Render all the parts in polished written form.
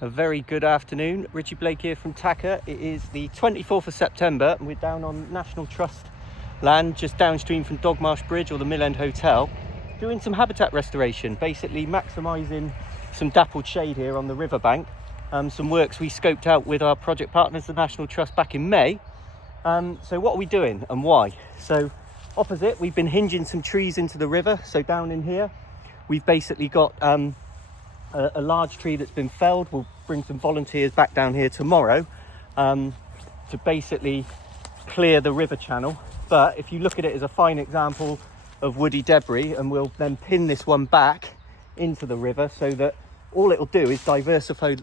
A very good afternoon. Richie Blake here from TACA. It is the 24th of September and we're down on National Trust land just downstream from Dogmarsh Bridge or the Mill End Hotel, doing some habitat restoration, basically maximising some dappled shade here on the riverbank. Some works we scoped out with our project partners, the National Trust, back in May. So what are we doing and why? So opposite, we've been hinging some trees into the river. So down in here, we've basically got a large tree that's been felled. We'll bring some volunteers back down here tomorrow to basically clear the river channel. But if you look at it as a fine example of woody debris, and we'll then pin this one back into the river so that all it'll do is diversify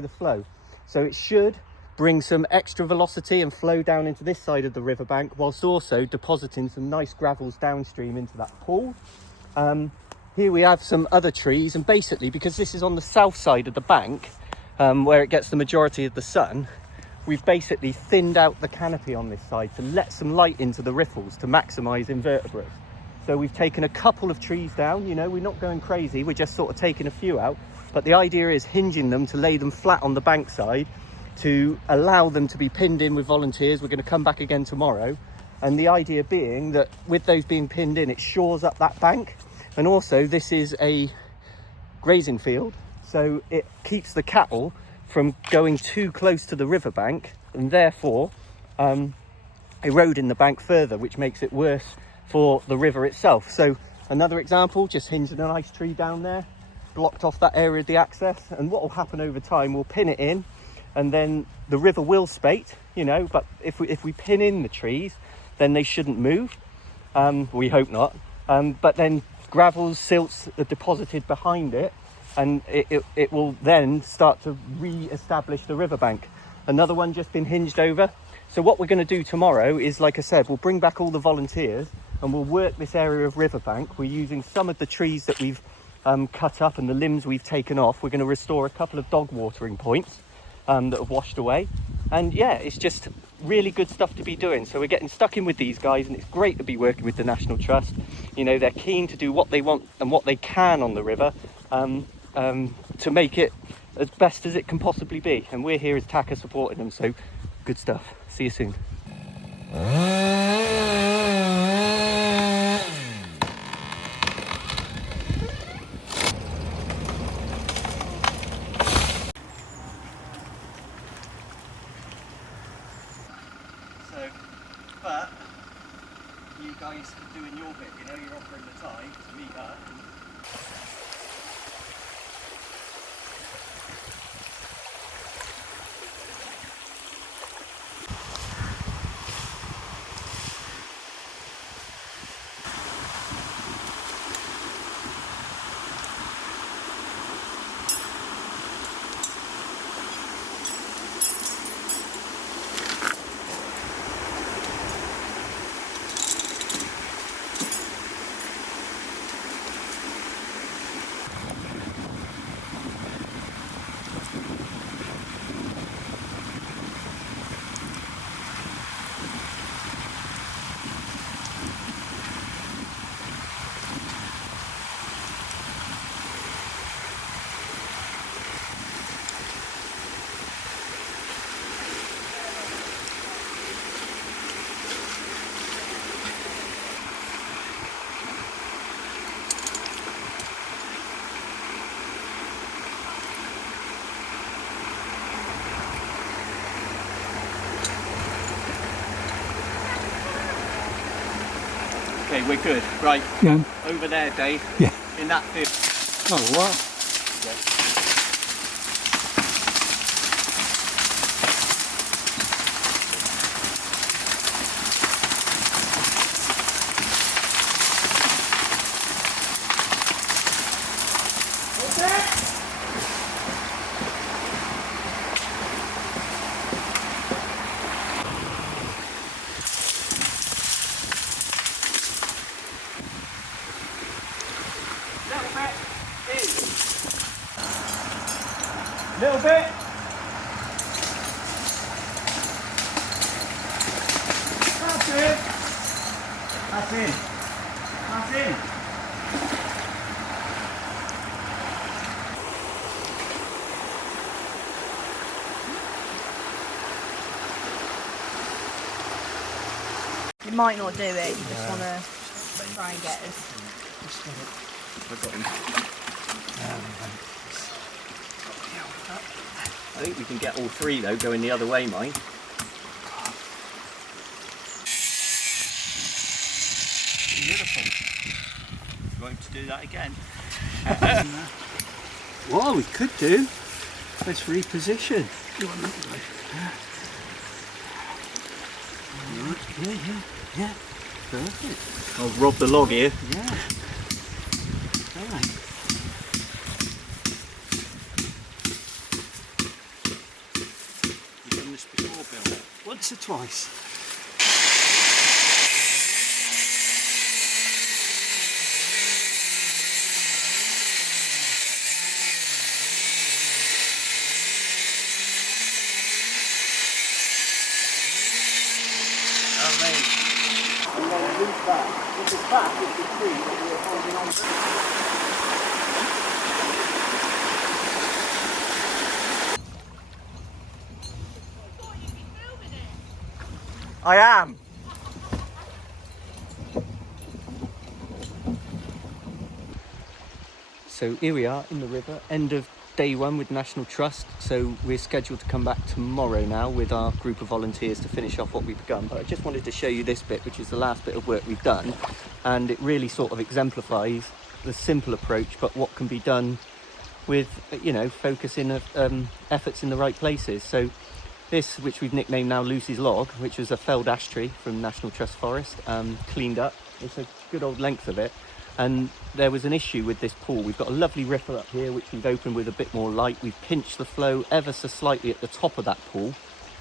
the flow. So it should bring some extra velocity and flow down into this side of the riverbank, whilst also depositing some nice gravels downstream into that pool. Here we have some other trees, and basically because this is on the south side of the bank where it gets the majority of the sun, we've basically thinned out the canopy on this side to let some light into the riffles to maximise invertebrates. So we've taken a couple of trees down, you know, we're not going crazy, we're just sort of taking a few out, but the idea is hinging them to lay them flat on the bank side to allow them to be pinned in with volunteers. We're going to come back again tomorrow, and the idea being that with those being pinned in, it shores up that bank. And also this is a grazing field, so it keeps the cattle from going too close to the riverbank and therefore eroding the bank further, which makes it worse for the river itself. So another example, just hinging a nice tree down there, blocked off that area of the access, and what will happen over time, we'll pin it in and then the river will spate, you know, but if we pin in the trees, then they shouldn't move. We hope not. But then gravels, silts are deposited behind it, and it will then start to re-establish the riverbank. Another one just been hinged over. So what we're going to do tomorrow is, like I said, we'll bring back all the volunteers and we'll work this area of riverbank. We're using some of the trees that we've cut up and the limbs we've taken off. We're going to restore a couple of dog watering points that have washed away. And yeah, it's just really good stuff to be doing. So we're getting stuck in with these guys, and it's great to be working with the National Trust. You know, they're keen to do what they want and what they can on the river to make it as best as it can possibly be. And we're here as TACA supporting them, so good stuff. See you soon. But you guys doing your bit, you know, you're offering the time to meet up. Okay, we're good. Right. Yeah. Over there, Dave. Yeah. In that field. Oh, wow. Yeah. Little bit. That's it. That's in. That's in. might not do it. You just want to try and get us. I've got him. I think we can get all three though, going the other way, mine. Beautiful. You want him to do that again? Well, we could do. Let's reposition. Yeah. Perfect. I'll rob the log here. Yeah. All right. You've done this before, Bill? Once or twice. And then loop back. This is back is the tree that we're holding on to. I am. So here we are in the river, end of day one with National Trust. So we're scheduled to come back tomorrow now with our group of volunteers to finish off what we've begun. But I just wanted to show you this bit, which is the last bit of work we've done. And it really sort of exemplifies the simple approach, but what can be done with, you know, focusing efforts in the right places. So this, which we've nicknamed now Lucy's Log, which was a felled ash tree from National Trust Forest, cleaned up. It's a good old length of it. And there was an issue with this pool. We've got a lovely riffle up here, which we've opened with a bit more light. We've pinched the flow ever so slightly at the top of that pool.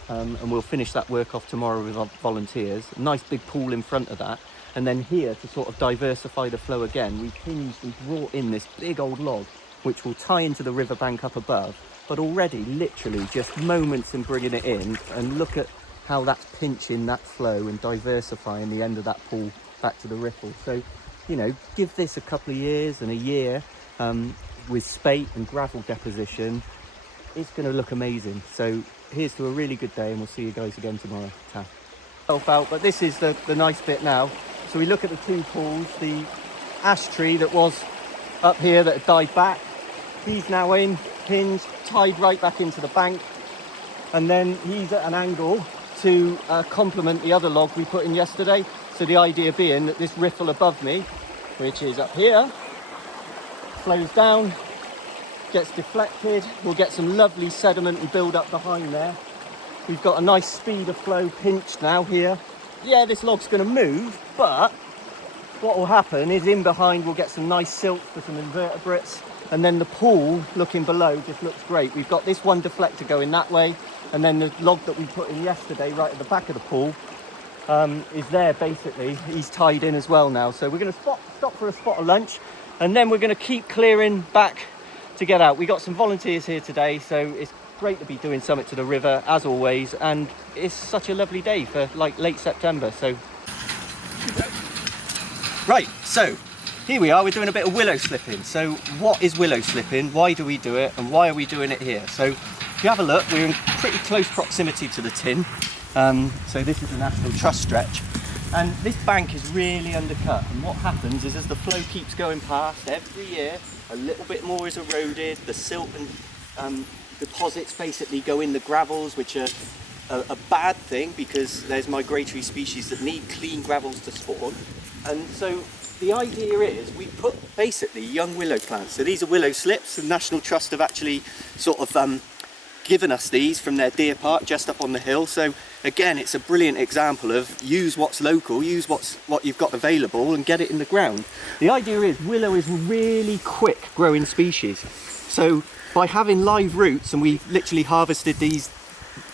And we'll finish that work off tomorrow with our volunteers. A nice big pool in front of that. And then here, to sort of diversify the flow again, we've brought in this big old log, which will tie into the riverbank up above. But already, literally, just moments in bringing it in, and look at how that's pinching that flow and diversifying the end of that pool back to the riffle. So, you know, give this a couple of years and a year with spate and gravel deposition, it's going to look amazing. So here's to a really good day, and we'll see you guys again tomorrow. Ta. Help out, but this is the nice bit now. So we look at the two pools, the ash tree that was up here that had died back. He's now in, pinned, tied right back into the bank. And then he's at an angle to complement the other log we put in yesterday. So the idea being that this riffle above me, which is up here, flows down, gets deflected. We'll get some lovely sediment and build up behind there. We've got a nice speed of flow pinched now here. Yeah, this log's going to move, but what will happen is in behind we'll get some nice silt for some invertebrates, and then the pool looking below just looks great. We've got this one deflector going that way, and then the log that we put in yesterday right at the back of the pool is there basically. He's tied in as well now. So we're going to stop for a spot of lunch, and then we're going to keep clearing back to get out. We got some volunteers here today, so it's great to be doing Summit to the River as always, and it's such a lovely day for like late September. So right, so here we are, we're doing a bit of willow slipping. So what is willow slipping, why do we do it, and why are we doing it here? So if you have a look, we're in pretty close proximity to the tin. So this is a National Trust stretch, and this bank is really undercut, and what happens is as the flow keeps going past every year, a little bit more is eroded, the silt and deposits basically go in the gravels, which are a bad thing because there's migratory species that need clean gravels to spawn. And so the idea is we put basically young willow plants. So these are willow slips. The National Trust have actually sort of given us these from their deer park just up on the hill. So again, it's a brilliant example of use what's local, use what you've got available and get it in the ground. The idea is willow is a really quick growing species. So by having live roots, and we literally harvested these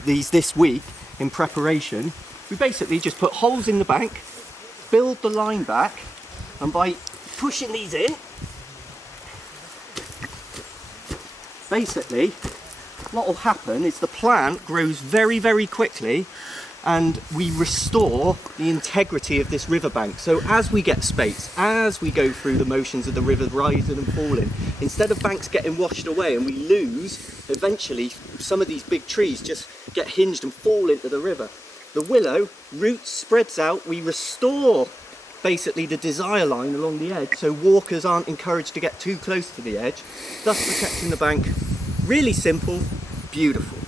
this week in preparation, we basically just put holes in the bank, build the line back, and by pushing these in, basically what will happen is the plant grows very, very quickly, and we restore the integrity of this riverbank. So as we get space, as we go through the motions of the river rising and falling, instead of banks getting washed away and we lose, eventually some of these big trees just get hinged and fall into the river. The willow roots spreads out, we restore basically the desire line along the edge so walkers aren't encouraged to get too close to the edge, thus protecting the bank. Really simple, beautiful.